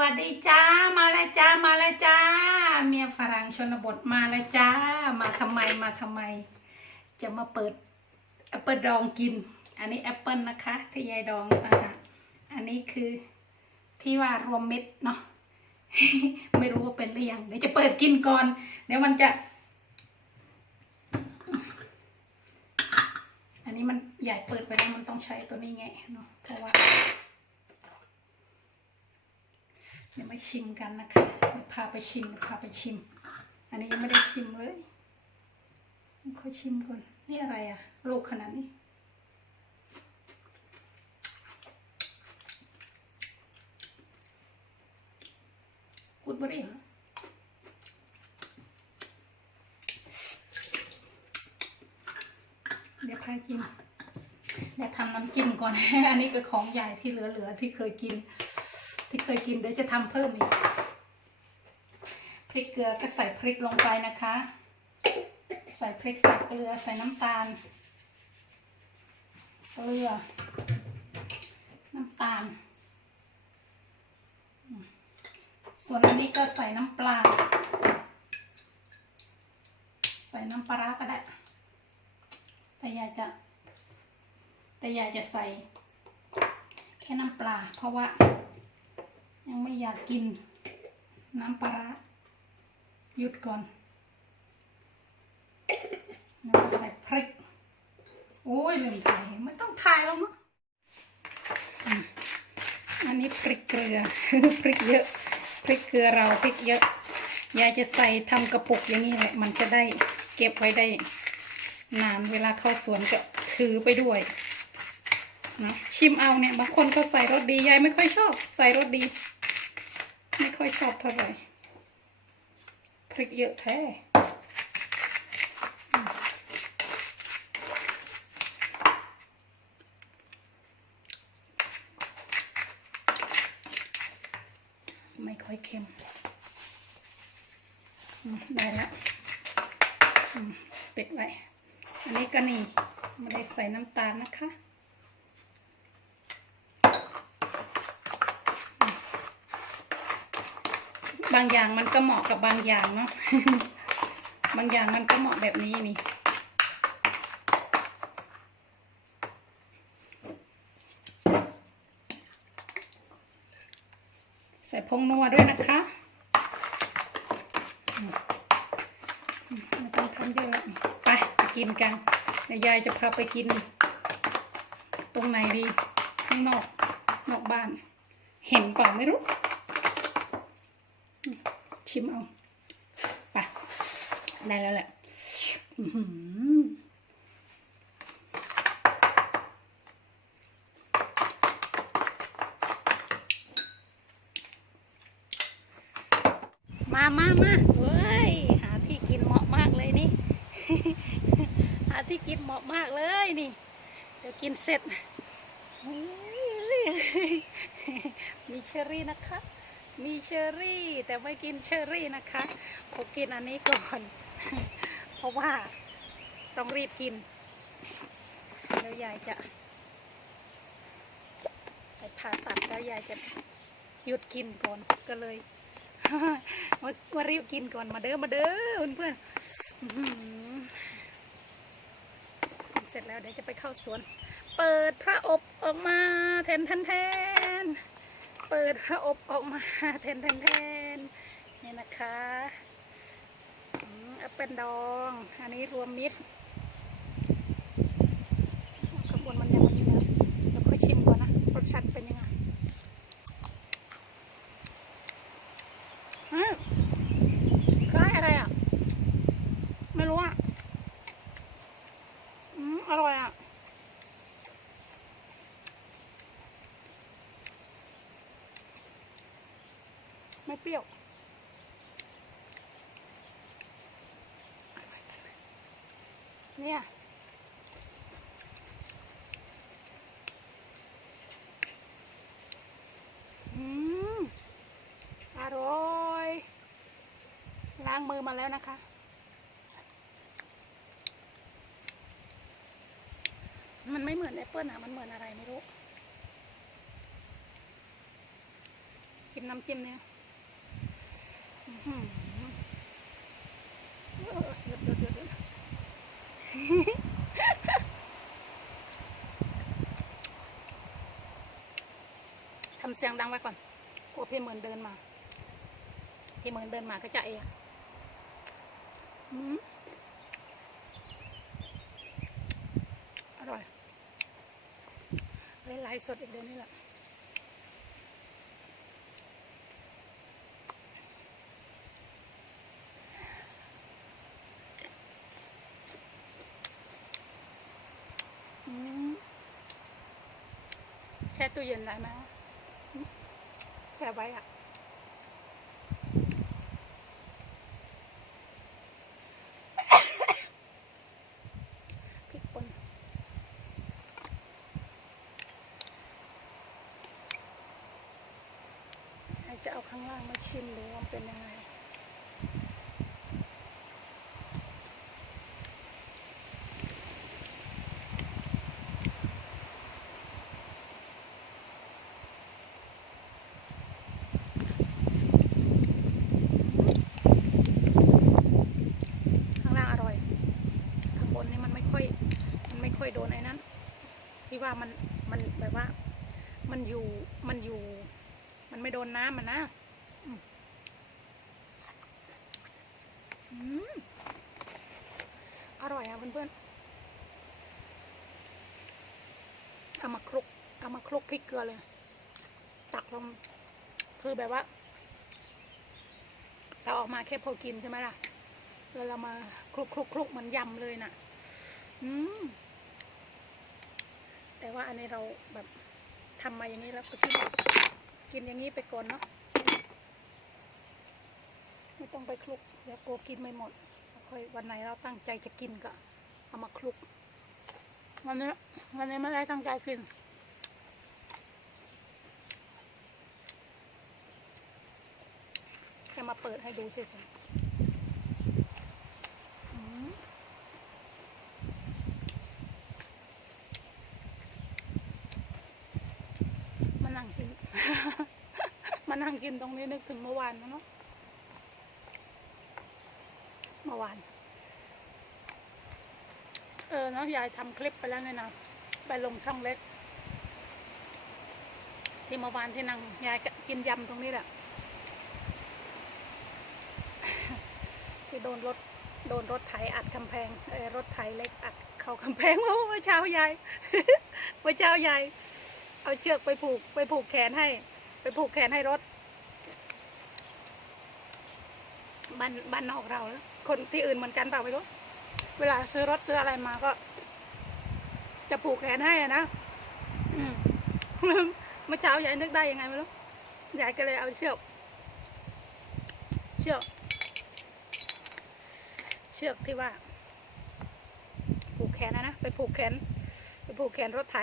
วัสดีจ้ามาแล้วจ้ามาแล้วจ้า เมียฝรั่งชนบทมาแล้วจ้า มาทำไมมาทำไม จะมาเปิดแอปเปิลดองกิน อันนี้แอปเปิลนะคะที่ยายดองนะคะอันนี้คือที่ว่ารวมเม็ดเนาะไม่รู้ว่าเป็นหรือยังเดี๋ยวจะเปิดกินก่อนเดี๋ยวมันจะ อันนี้มันใหญ่เปิดไปแล้วมันต้องใช้ตัวนี้ไงเนาะเพราะว่า เดี๋ยวมาชิมกันนะคะเดี๋ยวพาไปชิมพาไปชิม อันนี้ยังไม่ได้ชิมเลยค่อชิมก่อน นี่อะไรอะลูกขนาดนี้ กูดบริเหรอเดี๋ยวพากินเดี๋ยวทำน้ำจิ้มก่อน อันนี้ก็ของใหญ่ที่เหลือๆที่เคยกิน ที่เคยกินเดี๋ยวจะทำเพิ่มอีก พริกเกลือก็ใส่พริกลงไปนะคะ ใส่พริกใส่เกลือใส่น้ำตาล เกลือ น้ำตาล ส่วนอันนี้ก็ใส่น้ำปลา ใส่น้ำปลาร้าก็ได้ แต่อยากจะ แต่อยากจะใส่แค่น้ำปลาเพราะว่า ยังไม่อยากกิน น้ำปลาร้าหยุดก่อนแล้วก็ใส่พริก โอ้ยลืมถ่ายไม่ต้องถ่ายแล้วมั้งอันนี้พริกเกลือ พริกเยอะ พริกเกลือเราพริกเยอะ ยายจะใส่ทำกระปุกอย่างนี้แหละ มันจะได้เก็บไว้ได้นานเวลาเข้าสวนก็ถือไปด้วยนะชิมเอาเนี่ย บางคนก็ใส่รสดี ยายไม่ค่อยชอบ ใส่รสดี ไม่ค่อยชอบเท่าไหร่พริกเยอะแท้ไม่ค่อยเค็ม ได้แล้วอืมปิดไว้ อันนี้ก็นี่ไม่ได้ใส่น้ำตาลนะคะ บางอย่างมันก็เหมาะกับบางอย่างเนาะ บางอย่างมันก็เหมาะแบบนี้นี่ ใส่พงนัวด้วยนะคะไม่ต้องทำเยอะไปไปกินกันเดี๋ยวยายจะพาไปกิน ตรงไหนดี ข้างนอก นอกบ้าน เห็นเปล่าไม่รู้ ชิมเอาไปได้แล้วแหละมามามาเว้ย หาที่กินเหมาะมากเลยนี่ หาที่กินเหมาะมากเลยนี่ เดี๋ยวกินเสร็จ มีเชอรี่นะคะ มีเชอรี่ แต่ไม่กินเชอรี่นะคะผมกินอันนี้ก่อน เพราะว่าต้องรีบกินเดี๋ยวยายจะไปผ่าตัดแล้วยายจะหยุดกินก่อนก็เลยมามารีบกินก่อนมาเด้อมาเด้อเพื่อนๆอื้อหือเสร็จแล้วเดี๋ยวจะไปเข้าสวน เปิดพระอบออกมาแทนแทนแทน เปิดอบออกมาแทนแทนแทนนี่นะคะอืมแอปเป็นดอง อันนี้รวมมิตรข้างบนมันยังไมันอยู่นะเดี๋ยวค่อยชิมก่อนนะรสชาติเป็นยังไงอืมคล้ายอะไรอะ ไม่รู้อะ อืม อร่อยอะ ไม่ เปรี้ยวเนี่ยอืมอร่อย ล้างมือมาแล้วนะคะ มันไม่เหมือนแอปเปิลอะมันเหมือนอะไรไม่รู้ กินน้ำจิ้มเนี่ย ทำเสียงดังไว้ก่อนกลัวพี่เหมือนเดินมา พี่เหมือนเดินมาก็จะเอะอืมอร่อยเลยไลฟ์สดอีกเดือนนี้แหละ อืม แช่ตู้เย็นได้ไหมแช่ไว้อะพริกป่นให้จะเอาข้างล่างมาชิมดูว่าเป็นยังไงล่างอร่อย ข้างบนนี่มันไม่ค่อย มันไม่ค่อยโดนไอ้นั้นพี่ว่า มันมันแบบว่า มันอยู่มันอยู่ มันไม่โดนน้ำมันนะอร่อยอะเพื่อนๆเอามาคลุกเอามาคลุกพริกเกลือเลย ตักลงคือแบบว่า เราออกมาแค่พอกินใช่ไหมล่ะ แล้วเรามาคลุกคลุกคลุกเหมือนยำเลยน่ะ อืม แต่ว่าอันนี้เราแบบทำมาอย่างนี้แล้วก็กินกินอย่างนี้ไปก่อนเนาะไม่ต้องไปคลุกเดี๋ยวโกลัวกินไม่หมดค่อยวันไหนเราตั้งใจจะกินก็เอามาคลุก วันนี้วันนี้ไม่ได้ตั้งใจกินแค่มาเปิดให้ดูเฉยๆอืมมานั่งกิน มา นั่งนตรงนี้นึกถึงเมื่อวานนะเนาะเมื่อวาน เออเนาะยายทำคลิปไปแล้วเนี่ยนะไปลงช่องเล็ก ที่เมื่อวานที่นั่งยายกินยำตรงนี้แหละที่โดนรถโดนรถไถอัดกำแพงเออรถไถเล็กอัดเข้ากำแพงโอ้เมื่อเช้ายายเมื่อเช้ายายเอาเชือกไปผูกไปผูกแขนให้ ไปผูกแขนให้รถ บ้านบ้านนอกเราแล้วคนที่อื่นเหมือนกันเปล่าไม่รู้เวลาซื้อรถซื้ออะไรมาก็ จะผูกแขนให้อะนะเมื่อเช้ายายนึกได้ยังไงไม่รู้ยายก็เลยเอาเชือกเชือกเชือกที่ว่า ผูกแขนนะนะไปผูกแขนไปผูกแขนรถไถ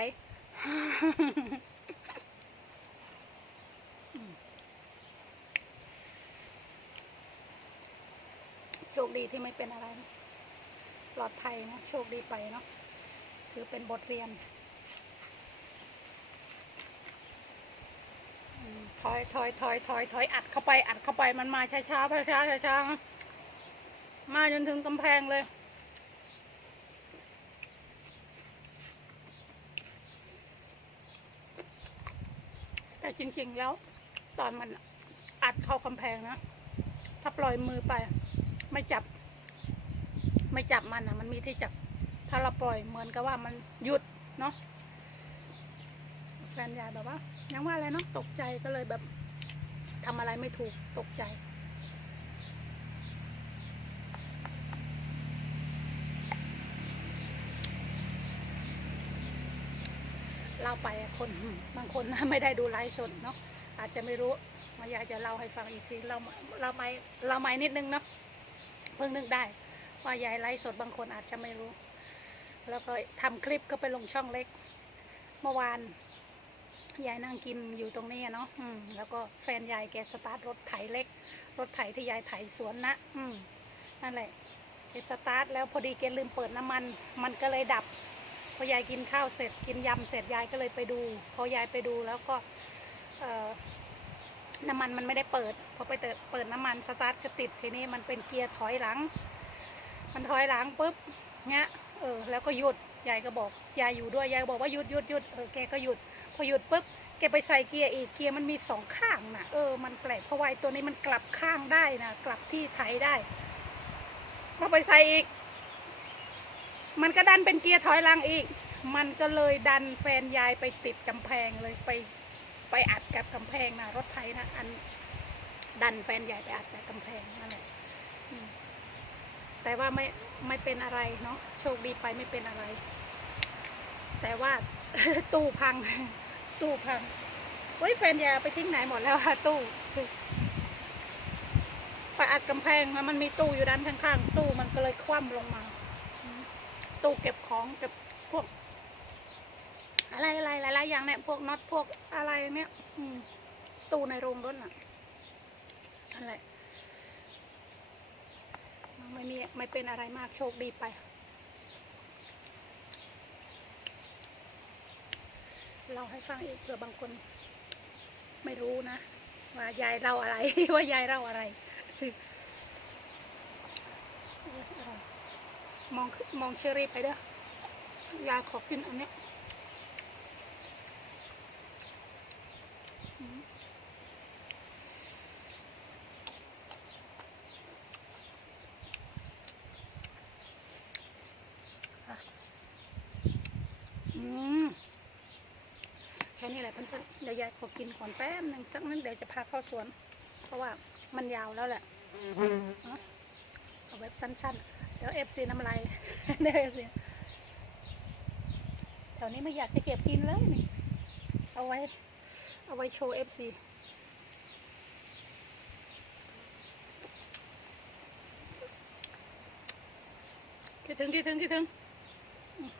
อืมโช คดีที่ไม่เป็นอะไรนะปลอดภัยนะโชคดีไปเนาะถือเป็นบทเรียนถอยถอยถอยถอยถอยอัดเข้าไป อัดเข้าไปมันมาช้าช้าช้าช้าช้าช้าๆมาจนถึงกำแพงเลย แต่จริงๆแล้ว ตอนมันอัดเข้ากำแพงนะ ถ้าปล่อยมือไป ไม่จับ ไม่จับมันอะ มันมีที่จับ ถ้าเราปล่อยเหมือนกับว่ามันหยุดเนาะแฟนยายแบบว่ายังว่าอะไรเนาะตกใจก็เลยแบบทำอะไรไม่ถูกตกใจเล่าไปคนบางคนไม่ได้ดูไลฟ์สดเนาะอาจจะไม่รู้มายายจะเล่าให้ฟังอีกทีเราเราไม่เราไม่นิดนึงเนาะ พิ่งนึกได้ ว่ายายไลฟ์สดบางคนอาจจะไม่รู้ แล้วก็ทำคลิปก็ไปลงช่องเล็ก เมื่อวานยายนั่งกินอยู่ตรงนี้เนาะอืม แล้วก็แฟนยายแกสตาร์ทรถไถเล็ก รถไถที่ยายไถสวนนะอืมนั่นแหละไปสตาร์ทแล้วพอดีแกลืมเปิดน้ำมัน มันก็เลยดับ พอยายกินข้าวเสร็จกินยำเสร็จยายก็เลยไปดู พอยายไปดูแล้วก็ เอ่อน้ำมันมันไม่ได้เปิด อไปเปิดเปิดน้ำมันสตาร์ทก็ติดทีนี้มันเป็นเกียร์ถอยหลัง มันถอยหลังปุ๊บเงี้ยเออแล้วก็หยุดยายก็บอกยายอยู่ด้วยยายบอกว่าหยุดหยุดหยุดเออแกก็หยุด พอหยุดปุ๊บแกไปใส่เกียร์อีกเกียร์มันมีสองข้างนะเออมันแปลกเพราะว่าไอ้ตัวนี้มันกลับข้างได้นะกลับที่ไถได้พอไปใส่อีก มันก็ดันเป็นเกียร์ถอยหลังอีก มันก็เลยดันแฟนยายไปติดกำแพงเลยไปไปอัดกับกำแพงนะรถไถนะอัน ดันแฟนยายไปอัดกับกำแพงนั่นแหละแต่ว่าไม่ไม่เป็นอะไรเนาะโชคดีไปไม่เป็นอะไร แต่ว่าตู้พัง ตู้พังเฮ้ยแฟนยายเอาไปทิ้งไหนหมดแล้วอะตู้ไปอัดกำแพงแล้วมันมีตู้อยู่ด้านข้างๆตู้มันก็เลยคว่ำลงมา ตู้เก็บของเก็บพวก อะไรอะไรหลายๆอย่างเนี่ยพวกน็อตพวกอะไรเนี่ยตู้ในโรงรถน่ะ นั่นแหละไม่มีไม่เป็นอะไรมากโชคดีไป เราให้ฟังอีกเผื่อบางคน ไม่รู้นะ ว่ายายเล่าอะไร ว่ายายเล่าอะไร มองขึ้นมองเชอรี่ไปเด้อยายขอกินอันนี้ยอืมอะอืมแค่นี้แหละ เพื่อนๆเดี๋ยวยายขอกินก่อนแป๊บหนึ่งสักนั้นเดี๋ยวจะพาเข้าสวน เพราะว่ามันยาวแล้วแหละเนอะเอาแบบสั้นๆ เดี๋ยวเอฟซีน้ำลายเดี๋ยวเอฟซีแถวนี้ไม่อยากจะเก็บกินเลยนี่ เอาไว้ เอาไว้โชว์เอฟซีคิดถึงคิดถึงคิดถึงอืม